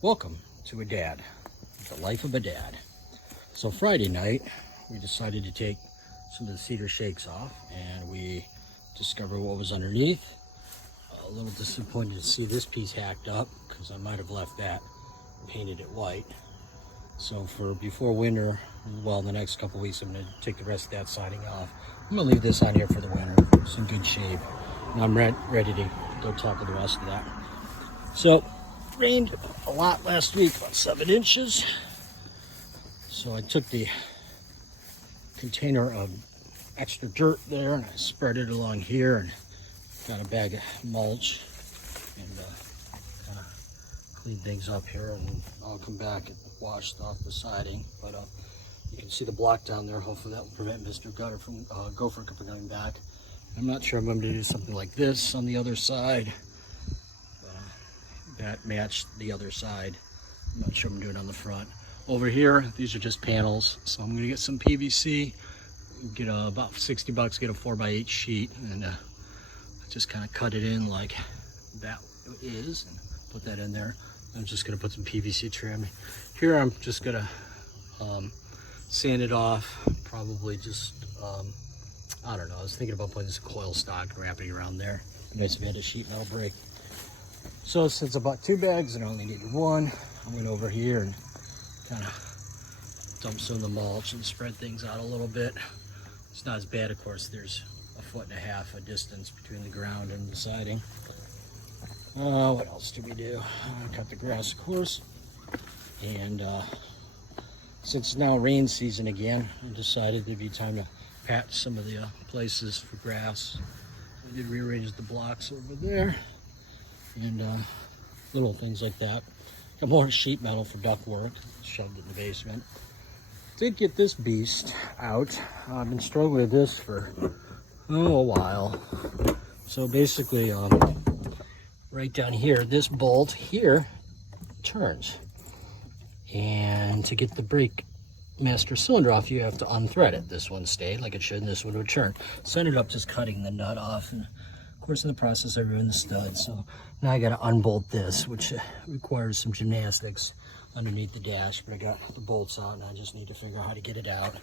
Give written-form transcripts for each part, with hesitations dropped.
Welcome to a dad, the life of a dad. So Friday night, we decided to take some of the cedar shakes off and we discovered what was underneath. A little disappointed to see this piece hacked up because I might have left that, painted it white. So for before winter, well, in the next couple weeks, I'm going to take the rest of that siding off. I'm going to leave this on here for the winter. It's in good shape. And I'm ready to go tackle the rest of that. So, rained a lot last week, about 7 inches. So I took the container of extra dirt there and I spread it along here and got a bag of mulch and kind of clean things up here, and I'll come back and wash off the siding. But you can see the block down there. Hopefully that will prevent Mr. Gopher from coming back. I'm not sure I'm going to do something like this on the other side. That matched the other side. I'm not sure I'm doing on the front. Over here, these are just panels. So I'm gonna get some PVC, get about 60 bucks, get a 4x8 sheet, and just kind of cut it in like that is, and put that in there. I'm just gonna put some PVC trim. Here I'm just gonna sand it off, probably just, I don't know, I was thinking about putting some coil stock and wrapping it around there. Nice if you had a sheet metal break. So since I bought 2 bags and I only needed 1, I went over here and kind of dumped some of the mulch and spread things out a little bit. It's not as bad, of course. There's 1.5 feet of distance between the ground and the siding. What else did we do? I cut the grass, of course. And since it's now rain season again, I decided it'd be time to patch some of the places for grass. I did rearrange the blocks over there. And little things like that. Got more sheet metal for duct work, shoved it in the basement. Did get this beast out. I've been struggling with this for a while. So basically, right down here, this bolt here turns. And to get the brake master cylinder off, you have to unthread it. This one stayed like it should, and this one would turn. So I ended up just cutting the nut off, and of course in the process I ruined the stud. So now I got to unbolt this, which requires some gymnastics underneath the dash, but I got the bolts out and I just need to figure out how to get it out.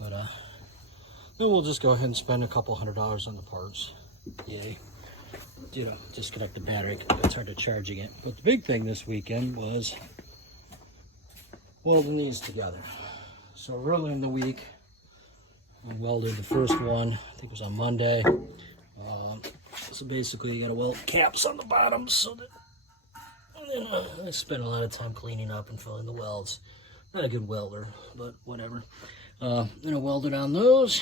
But then we'll just go ahead and spend a couple $100 on the parts. Yay. Disconnect the battery. It's hard to charging it. But the big thing this weekend was welding these together. So early in the week, I welded the first one, I think it was on Monday. So basically you gotta weld caps on the bottom so that, and then I spent a lot of time cleaning up and filling the welds. Not a good welder, but whatever. Then I welded on those,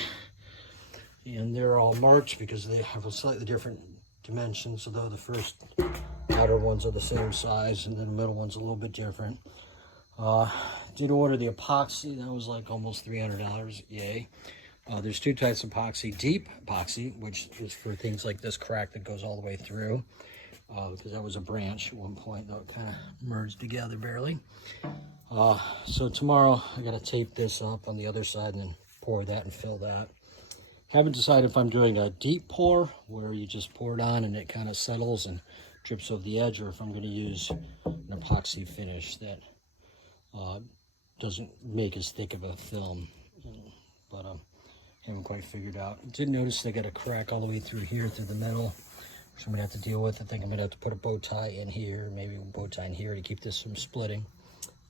and they're all marked because they have a slightly different dimension. So though the first outer ones are the same size, and then the middle one's a little bit different. Did order the epoxy. That was like almost $300. Yay. There's 2 types of epoxy. Deep epoxy, which is for things like this crack that goes all the way through, because that was a branch at one point, though it kind of merged together barely. So tomorrow I got to tape this up on the other side and then pour that and fill that. Haven't decided if I'm doing a deep pour where you just pour it on and it kind of settles and drips over the edge, or if I'm going to use an epoxy finish that doesn't make as thick of a film. But haven't quite figured out. Did notice they got a crack all the way through here, through the metal, which I'm gonna have to deal with. I think I'm gonna have to put a bow tie in here, maybe a bow tie in here to keep this from splitting.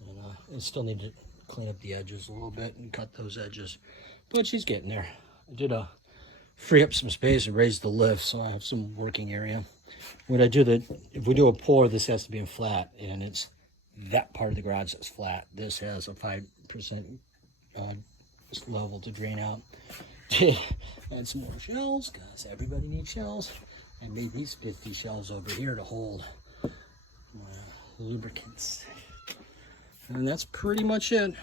And I still need to clean up the edges a little bit and cut those edges, but she's getting there. I did free up some space and raise the lift, so I have some working area. When I do if we do a pour, this has to be in flat, and it's that part of the garage that's flat. This has a 5% level to drain out. Add some more shells, because everybody needs shells. I made these 50 shells over here to hold lubricants. And that's pretty much it.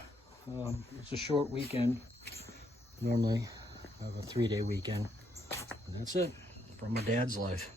It's a short weekend. Normally I have a 3-day weekend. And that's it from my dad's life.